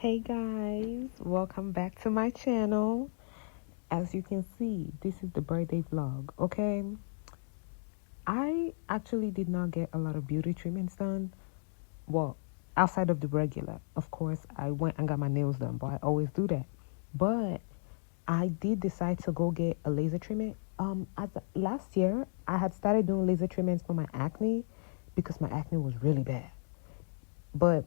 Hey guys, welcome back to my channel. As you can see, this is the birthday vlog, okay? I actually did not get a lot of beauty treatments done. Well, outside of the regular. Of course, I went and got my nails done, but I always do that. But I did decide to go get a laser treatment. Last year, I had started doing laser treatments for my acne because my acne was really bad. But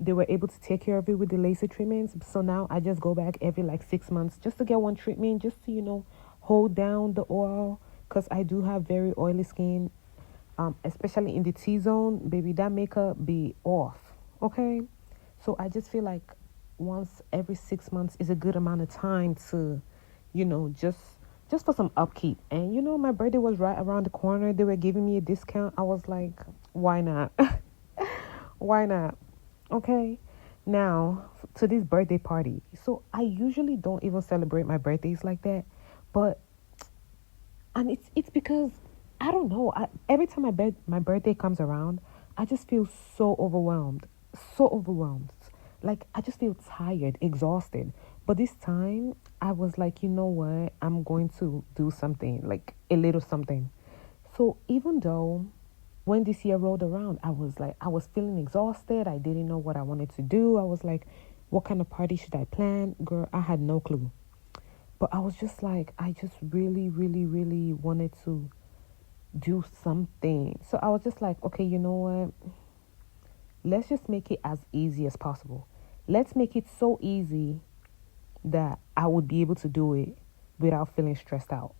they were able to take care of it with the laser treatments. So now I just go back every like 6 months just to get one treatment, just to, hold down the oil because I do have very oily skin, especially in the T zone. Baby, that makeup be off. Okay. So I just feel like once every 6 months is a good amount of time to, just for some upkeep. And my birthday was right around the corner. They were giving me a discount. I was like, why not? Why not? Okay. Now, to this birthday party. So I usually don't even celebrate my birthdays like that, but and it's because I don't know. Every time my birthday comes around, I just feel so overwhelmed, so overwhelmed. Like I just feel tired, exhausted. But this time, I was like, you know what? I'm going to do something, like a little something. So even though when this year rolled around, I was feeling exhausted. I didn't know what I wanted to do. I was like, what kind of party should I plan? Girl, I had no clue. But I was just like, I just really, really, really wanted to do something. So I was just like, okay, you know what? Let's just make it as easy as possible. Let's make it so easy that I would be able to do it without feeling stressed out.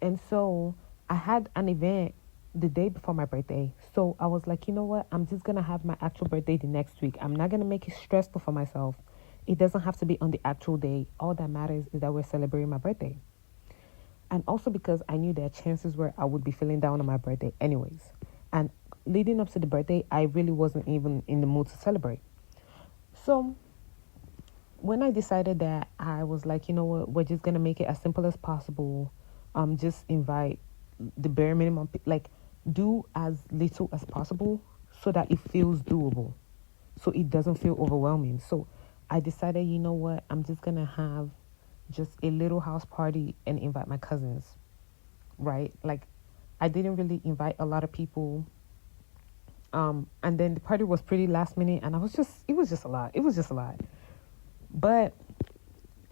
And so I had an event the day before my birthday. So I was like, you know what? I'm just going to have my actual birthday the next week. I'm not going to make it stressful for myself. It doesn't have to be on the actual day. All that matters is that we're celebrating my birthday. And also because I knew that chances were I would be feeling down on my birthday anyways. And leading up to the birthday, I really wasn't even in the mood to celebrate. So when I decided that, I was like, you know what, we're just gonna make it as simple as possible. Just invite the bare minimum, like do as little as possible so that it feels doable, so it doesn't feel overwhelming. So I decided, you know what, I'm just gonna have just a little house party and invite my cousins, right? Like I didn't really invite a lot of people. And then the party was pretty last minute, and it was just a lot. It was just a lot. But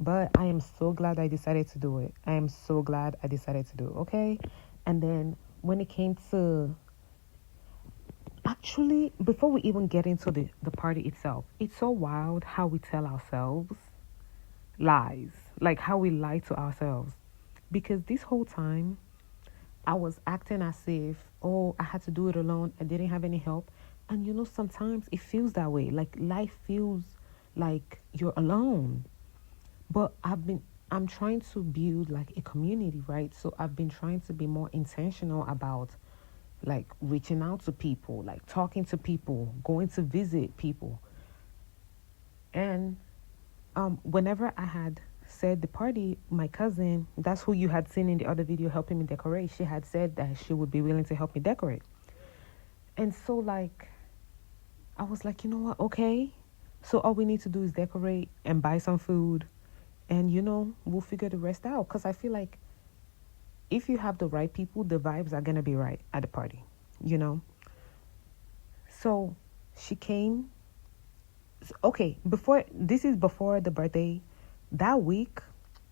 I am so glad I decided to do it. I am so glad I decided to do it. Okay. And then when it came to actually, before we even get into the party itself, it's so wild how we tell ourselves lies, like how we lie to ourselves. Because this whole time, I was acting as if, oh, I had to do it alone. I didn't have any help. And sometimes it feels that way. Like life feels like you're alone. But I'm trying to build like a community, right? So I've been trying to be more intentional about like reaching out to people, like talking to people, going to visit people. And whenever I had said the party, my cousin, that's who you had seen in the other video helping me decorate, she had said that she would be willing to help me decorate. And so like I was like, you know what? Okay. So all we need to do is decorate and buy some food, and we'll figure the rest out, cuz I feel like if you have the right people, the vibes are going to be right at the party, you know? So she came. Okay, before the birthday. That week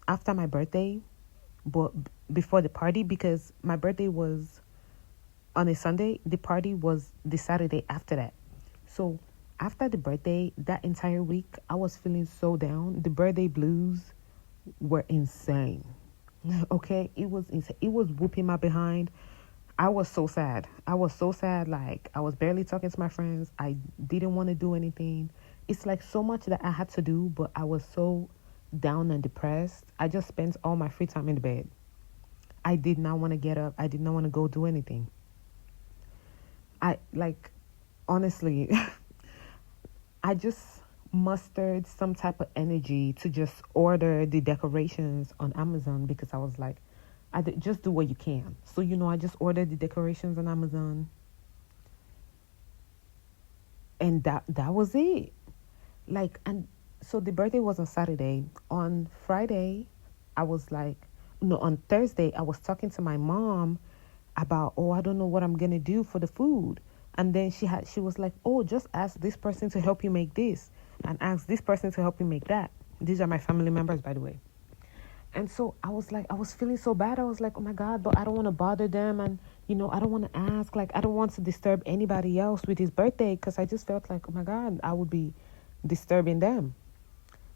after my birthday, but before the party, because my birthday was on a Sunday, the party was the Saturday after that. So after the birthday, that entire week, I was feeling so down. The birthday blues were insane. Okay, it was insane. It was whooping my behind. I was so sad. I was so sad. Like, I was barely talking to my friends. I didn't want to do anything. It's like so much that I had to do, but I was so down and depressed. I just spent all my free time in the bed. I did not want to get up. I did not want to go do anything. I, like, honestly, I just mustered some type of energy to just order the decorations on Amazon, because I was like, just do what you can. So, I just ordered the decorations on Amazon. And that was it. Like, and so the birthday was on Saturday. On Friday, I was like, no, on Thursday, I was talking to my mom about, oh, I don't know what I'm gonna do for the food. And then she was like, oh, just ask this person to help you make this, and ask this person to help you make that. These are my family members, by the way. And so I was like, I was feeling so bad. I was like, oh my God, but I don't want to bother them. And, I don't want to ask. Like, I don't want to disturb anybody else with his birthday, because I just felt like, oh my God, I would be disturbing them.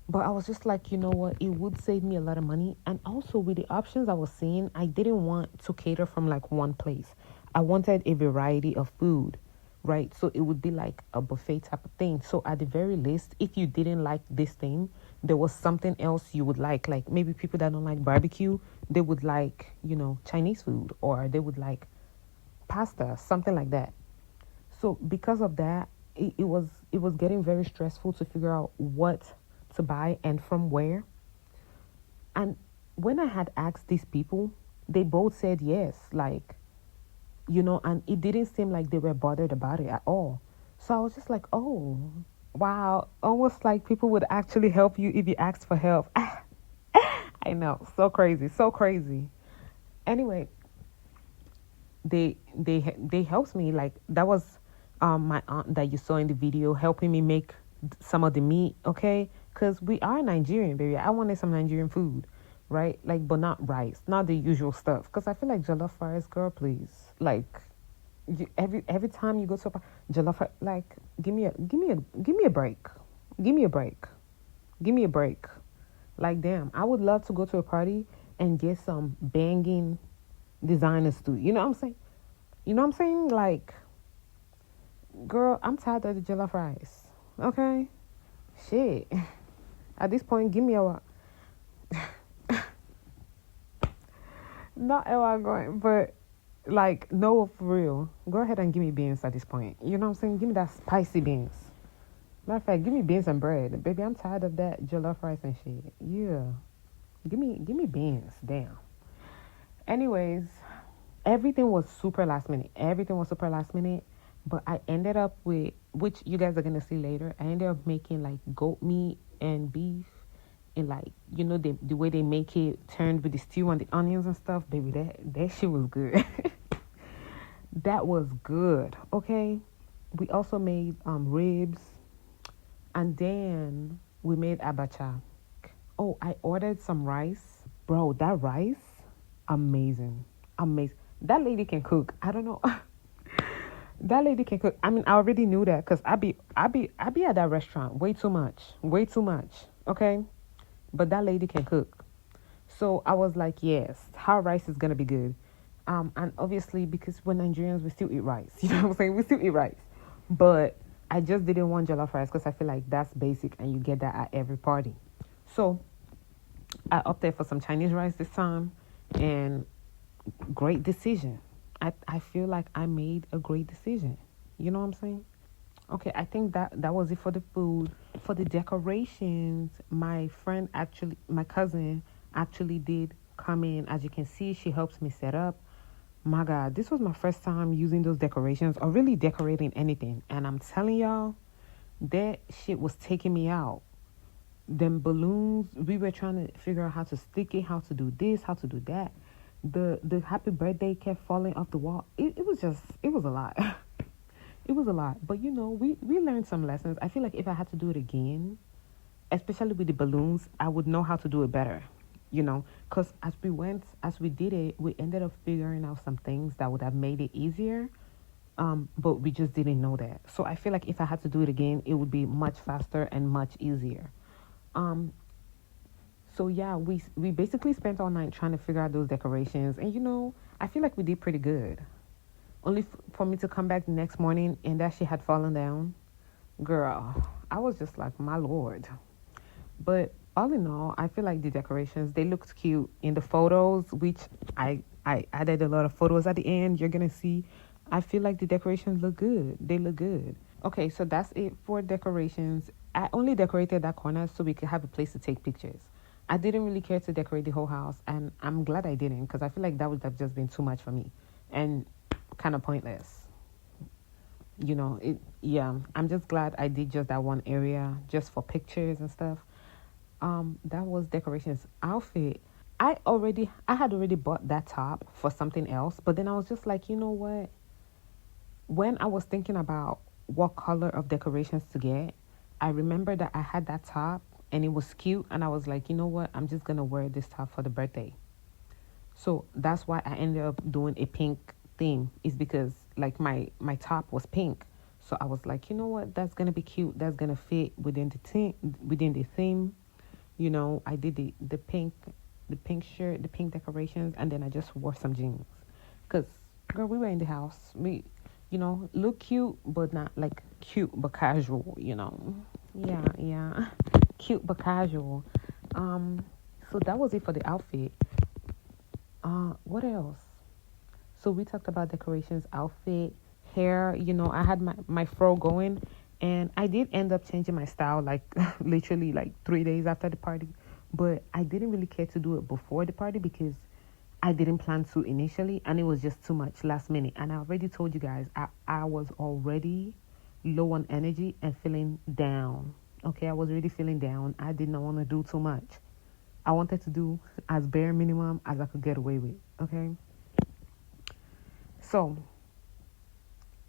But I was just like, you know what? It would save me a lot of money. And also, with the options I was seeing, I didn't want to cater from like one place. I wanted a variety of food, right? So it would be like a buffet type of thing. So at the very least, if you didn't like this thing, there was something else you would like. Like maybe people that don't like barbecue, they would like, Chinese food, or they would like pasta, something like that. So because of that, it was getting very stressful to figure out what to buy and from where. And when I had asked these people, they both said yes, like, and it didn't seem like they were bothered about it at all. So I was just like, oh, wow, almost like people would actually help you if you asked for help. I know, so crazy, so crazy. Anyway, they helped me. Like, that was my aunt that you saw in the video helping me make some of the meat, okay? Because we are Nigerian, baby. I wanted some Nigerian food, right? Like, but not rice, not the usual stuff. Because I feel like jollof rice, girl, please. Like, every time you go to a jollof rice, like, give me a break. Give me a break. Give me a break. Like, damn, I would love to go to a party and get some banging designers too. You know what I'm saying? You know what I'm saying? Like, girl, I'm tired of the jollof rice. Okay? Shit. At this point, give me a not ever going, but like, no, for real. Go ahead and give me beans at this point. You know what I'm saying? Give me that spicy beans. Matter of fact, give me beans and bread. Baby, I'm tired of that jollof rice and shit. Yeah. Give me beans. Damn. Anyways, everything was super last minute. Everything was super last minute. But I ended up with, which you guys are gonna see later, I ended up making like goat meat and beef, and like, the way they make it turned with the stew and the onions and stuff, baby, that shit was good. That was good. Okay. We also made ribs, and then we made abacha. Oh, I ordered some rice. Bro, that rice, amazing. Amazing. That lady can cook. I don't know. That lady can cook. I mean, I already knew that because I be at that restaurant way too much. Way too much. Okay? But that lady can cook. So I was like, yes, her rice is gonna be good. And obviously, because we're Nigerians, we still eat rice. You know what I'm saying? We still eat rice. But I just didn't want jollof rice because I feel like that's basic and you get that at every party. So I opted for some Chinese rice this time, and great decision. I feel like I made a great decision. You know what I'm saying? Okay, I think that was it for the food. For the decorations, my cousin actually did come in. As you can see, she helps me set up. My God, this was my first time using those decorations or really decorating anything. And I'm telling y'all, that shit was taking me out. Them balloons, we were trying to figure out how to stick it, how to do this, how to do that. The happy birthday kept falling off the wall. It was a lot. It was a lot. But we learned some lessons. I feel like if I had to do it again, especially with the balloons, I would know how to do it better. Because as we did it, we ended up figuring out some things that would have made it easier. But we just didn't know that. So I feel like if I had to do it again, it would be much faster and much easier. Um, so yeah, we basically spent all night trying to figure out those decorations, and I feel like we did pretty good. Only for me to come back the next morning and that shit had fallen down, girl. I was just like, my lord. But all in all, I feel like the decorations, they looked cute in the photos, which I added a lot of photos at the end. You're gonna see. I feel like the decorations look good. They look good. Okay, so that's it for decorations. I only decorated that corner so we could have a place to take pictures. I didn't really care to decorate the whole house, and I'm glad I didn't because I feel like that would have just been too much for me and kind of pointless. yeah, I'm just glad I did just that one area just for pictures and stuff. That was decorations outfit. I had already bought that top for something else, but then I was just like, you know what? When I was thinking about what color of decorations to get, I remember that I had that top and it was cute, and I was like, you know what? I'm just gonna wear this top for the birthday. So that's why I ended up doing a pink theme. Is because like my top was pink, so I was like, you know what? That's gonna be cute. That's gonna fit within the theme. Within the theme, I did the pink shirt, the pink decorations, and then I just wore some jeans. Cause girl, we were in the house. We, look cute, but not like cute but casual. Yeah, yeah, cute but casual. Um, so that was it for the outfit. What else? So we talked about decorations, outfit, hair. I had my fro going, and I did end up changing my style like literally like 3 days after the party. But I didn't really care to do it before the party because I didn't plan to initially, and it was just too much last minute. And I already told you guys I was already low on energy and feeling down. Okay, I was really feeling down. I did not want to do too much. I wanted to do as bare minimum as I could get away with. Okay, so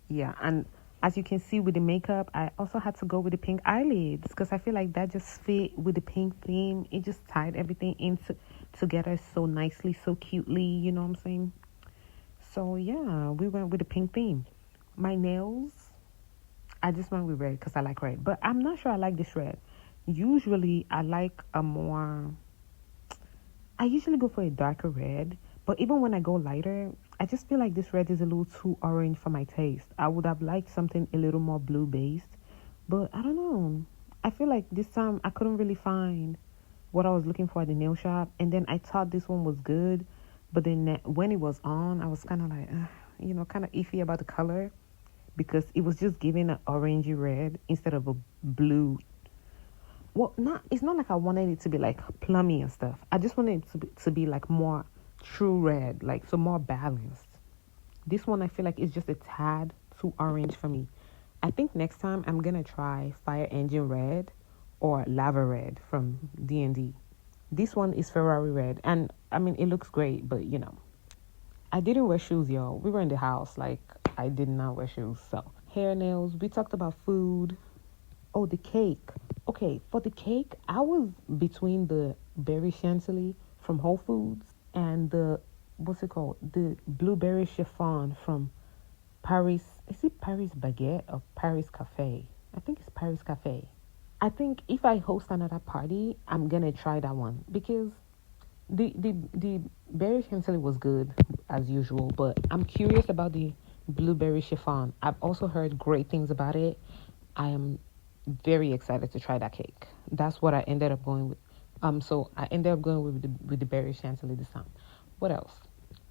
yeah, and as you can see with the makeup, I also had to go with the pink eyelids because I feel like that just fit with the pink theme. It just tied everything into together so nicely, so cutely. You know what I'm saying? So yeah, we went with the pink theme. My nails, I just went with red because I like red, but I'm not sure I like this red. Usually, I like a more I usually go for a darker red, but even when I go lighter, I just feel like this red is a little too orange for my taste. I would have liked something a little more blue based, but I don't know. I feel like this time I couldn't really find what I was looking for at the nail shop, and then I thought this one was good, but then when it was on, I was kind of like, kind of iffy about the color because it was just giving an orangey red instead of a blue. Well, not it's not like I wanted it to be like plummy and stuff. I just wanted it to be like more true red, like so more balanced. This one I feel like is just a tad too orange for me. I think next time I'm gonna try Fire Engine Red or Lava Red from D&D. This one is Ferrari Red, and I mean it looks great, but I didn't wear shoes, y'all. We were in the house, like I did not wear shoes. So hair, nails. We talked about food. Oh, the cake. Okay, for the cake, I was between the berry chantilly from Whole Foods and the what's it called? The blueberry chiffon from Paris. Is it Paris Baguette or Paris Cafe? I think it's Paris Cafe. I think if I host another party, I'm gonna try that one because the berry chantilly was good as usual, but I'm curious about the blueberry chiffon. I've also heard great things about it. I am very excited to try that cake. That's what I ended up going with. So I ended up going with the berry chantilly this time. What else?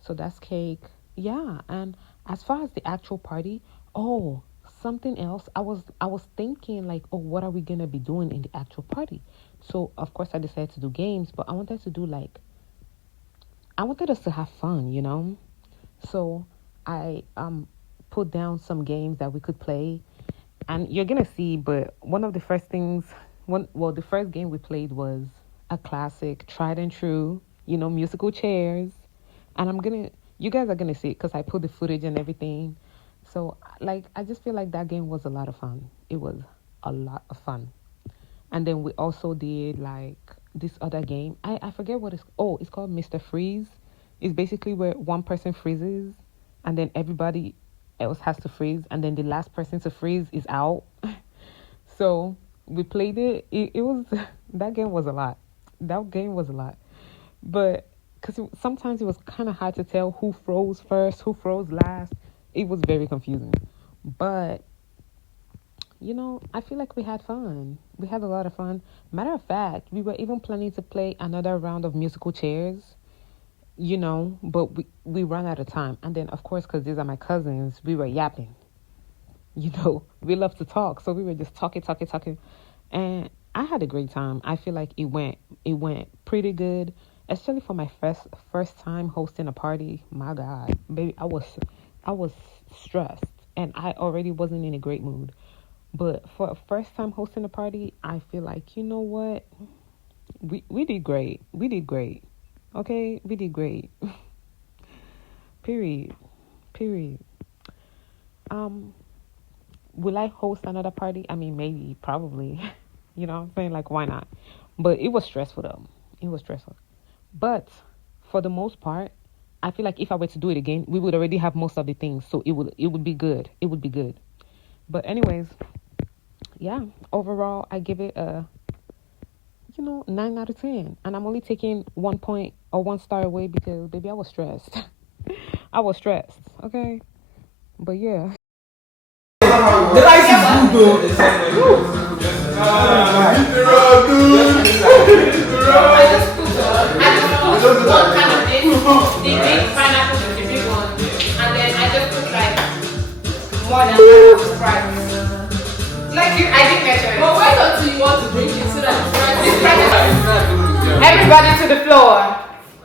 So that's cake. Yeah, and as far as the actual party, oh, something else. I was thinking like, oh, what are we gonna be doing in the actual party? So of course I decided to do games, but I wanted us to have fun. So I put down some games that we could play, and you're gonna see. But one of the first things, the first game we played was a classic, tried and true, musical chairs, and you guys are gonna see it because I put the footage and everything. So like, I just feel like that game was a lot of fun. It was a lot of fun. And then we also did like this other game. I forget what it's called Mr. Freeze. It's basically where one person freezes and then everybody else has to freeze, and then the last person to freeze is out. So we played it. It was that game was a lot. That game was a lot. But because sometimes it was kind of hard to tell who froze first, who froze last. It was very confusing. But I feel like we had fun. We had a lot of fun. Matter of fact, we were even planning to play another round of musical chairs, but we ran out of time. And then, of course, because these are my cousins, we were yapping. We love to talk. So we were just talking, talking, talking. And I had a great time. I feel like it went pretty good, especially for my first time hosting a party. My God, baby, I was stressed and I already wasn't in a great mood. But for a first time hosting a party, I feel like, you know what? We did great. We did great. Okay? We did great. Period. Period. Um, will I host another party? I mean, maybe, probably. You know what I'm saying? Like, why not? But it was stressful though. It was stressful. But for the most part, I feel like if I were to do it again, we would already have most of the things, so it would be good. It would be good. But anyways, yeah. Overall, I give it a 9 out of 10, and I'm only taking 1 point or 1 star away because baby, I was stressed. I was stressed. Okay, but yeah. The rice is good though. I just put one kind of this, the big pineapple, the big one, and then I just put like more than pineapple Sprite. Like I didn't measure it. But why don't you want to drink it so that it's Everybody to the floor.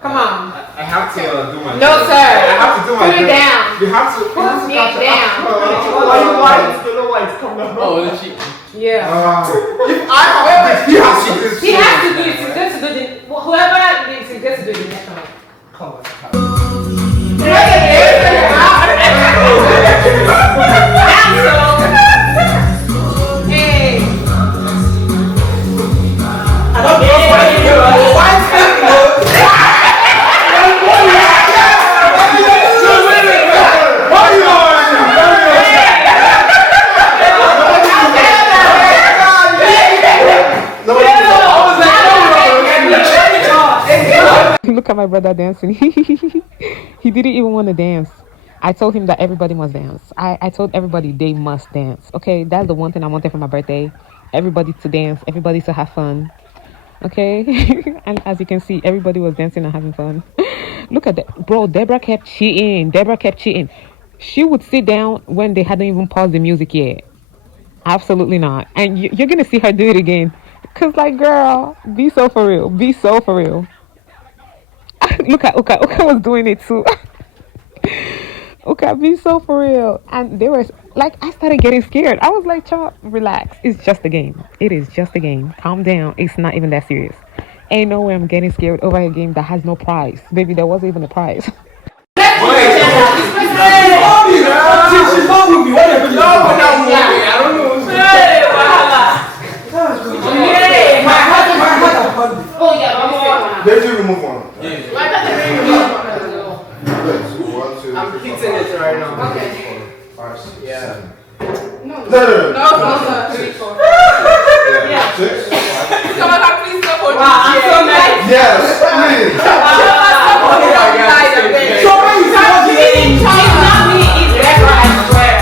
Come on. I have to do my. No, sir. I have to do my. Put it down. You have to. Put it down. Why you white? You know why it's coming up. Oh, the cheap. Yeah. He has to do this. He has to do it. He's going to do the. Whoever needs, he's going to do the next one. Come on. Hey. I don't know why. Look at my brother dancing. He didn't even want to dance. I told him that everybody must dance. I told everybody they must dance. Okay, that's the one thing I wanted for my birthday. Everybody to dance, everybody to have fun. Okay, and as you can see, everybody was dancing and having fun. Look at that, bro. Deborah kept cheating. She would sit down when they hadn't even paused the music yet. Absolutely not. And you're gonna see her do it again. Cause like, girl, be so for real. Be so for real. Look at Uka. Uka was doing it too. Uka, be so for real. And they were like, I started getting scared. I was like, child, relax. It's just a game. It is just a game. Calm down. It's not even that serious. Ain't no way I'm getting scared over a game that has no prize. Baby, there wasn't even a prize. Oh yeah. Let's do remove one. I'm fixing it right now. Okay. 5, 6, Yeah. 7. No. No. 3, 4. Yeah. 6. 5. Come on, please stop on Wow, I'm so nice. Yes, please. It's not me, it's Deborah, I swear.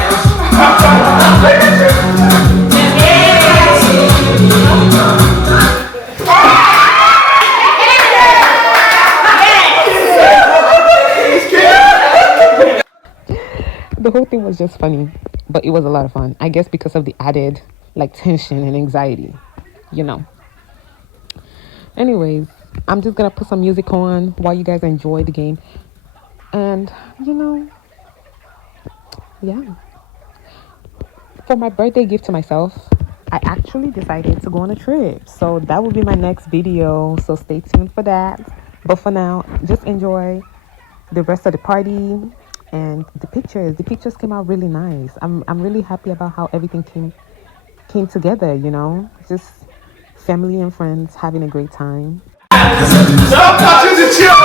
The whole thing was just funny, but it was a lot of fun. I guess because of the added like tension and anxiety, you know. Anyways, I'm just gonna put some music on while you guys enjoy the game. And yeah. For my birthday gift to myself, I actually decided to go on a trip. So that will be my next video. So stay tuned for that. But for now, just enjoy the rest of the party and the pictures. The pictures came out really nice. I'm really happy about how everything came together, Just family and friends having a great time. Stop touching the chip.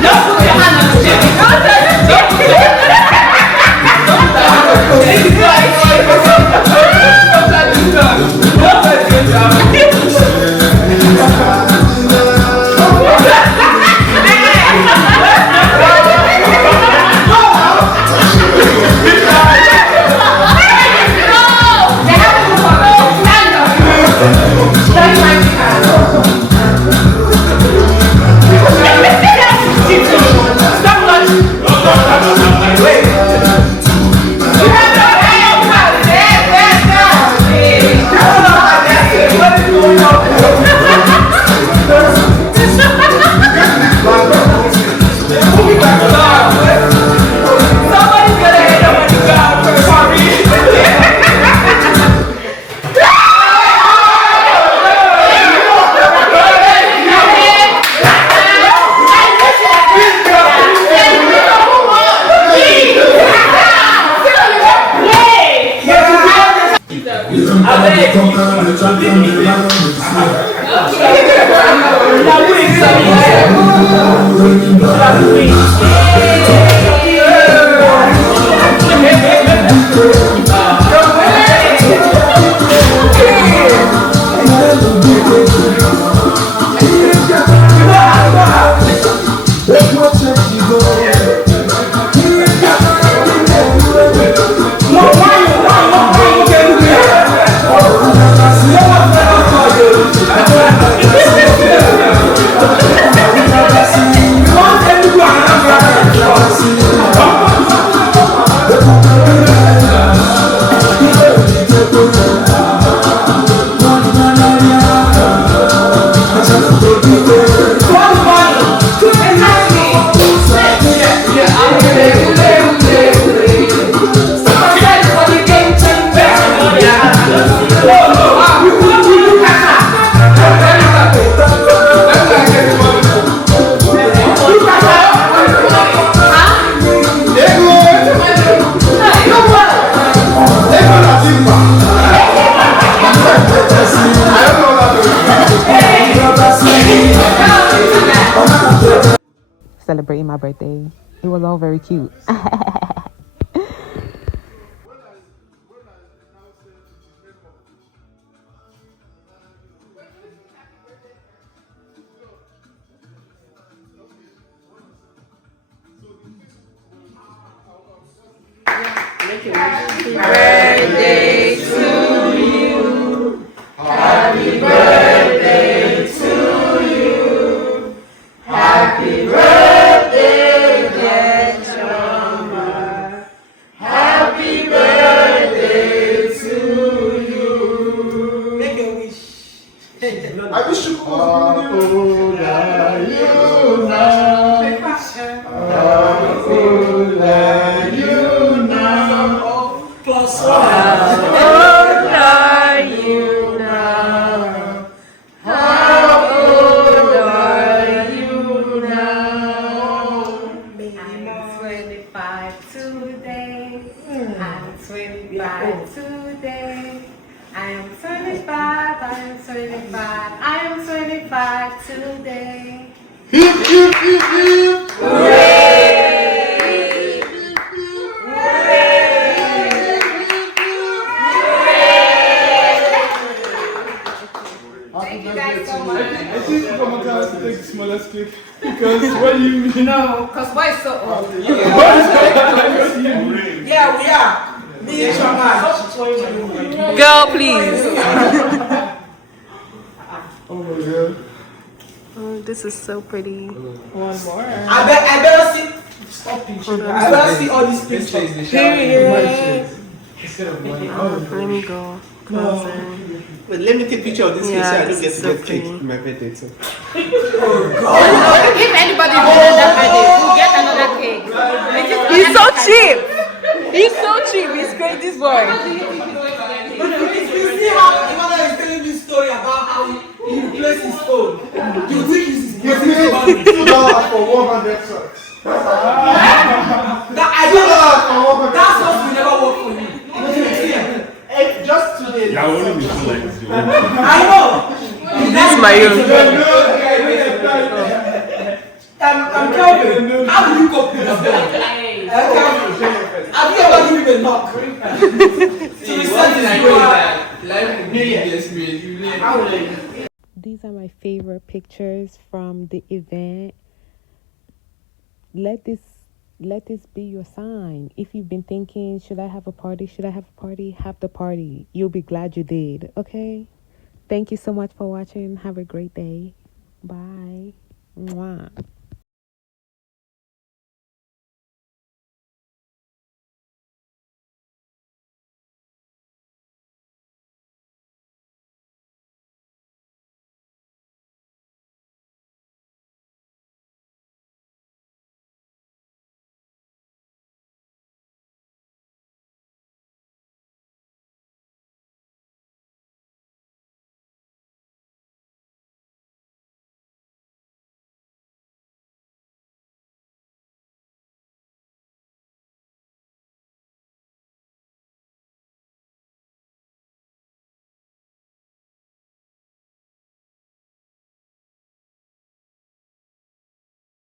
No, put your hand on the chest. Celebrating my birthday. It was all very cute. Birthday to you. Happy birthday to you. Happy birthday, dear Chama. Happy birthday to you. Make a wish. I wish you could. How old are you now? How old are you now? Plus How old are you now? How old are you now? I'm 25 today. I'm 25 today. I am 25. I am 25. I am 25 today. Hip, hip, hip, hip. Thank you guys so much. I think Kamaka has to take the smallest cake because what you mean? No, because why is so old? Yeah, we are. Me and Chama. Girl, please. Oh my god. Oh, this is so pretty. I better see. Stop pinching. I better see all these pictures. Period. Let me go. Closer. But let me take a picture of this cake so I don't get to get cake pretty. in my birthday too. If anybody does that birthday, we'll get another cake. He's so cheap. He's so cheap. He's great, this boy. You see how Emmanuel is telling me story about how he replaced his phone. You think he's Give getting me money? $2 for 100 socks. That I $2 don't for 100 that socks. sauce will never work for you. Hey, just today. Yeah, only be two like this. I know. This is my own. I'm Kelvin. How do you cope with this guy? Have you ever given him a knock? So we said this way. These are my favorite pictures from the event. Let this be your sign. If you've been thinking, should I have a party? Should I have a party? Have the party. You'll be glad you did. Okay? Thank you so much for watching. Have a great day. Bye. Mwah.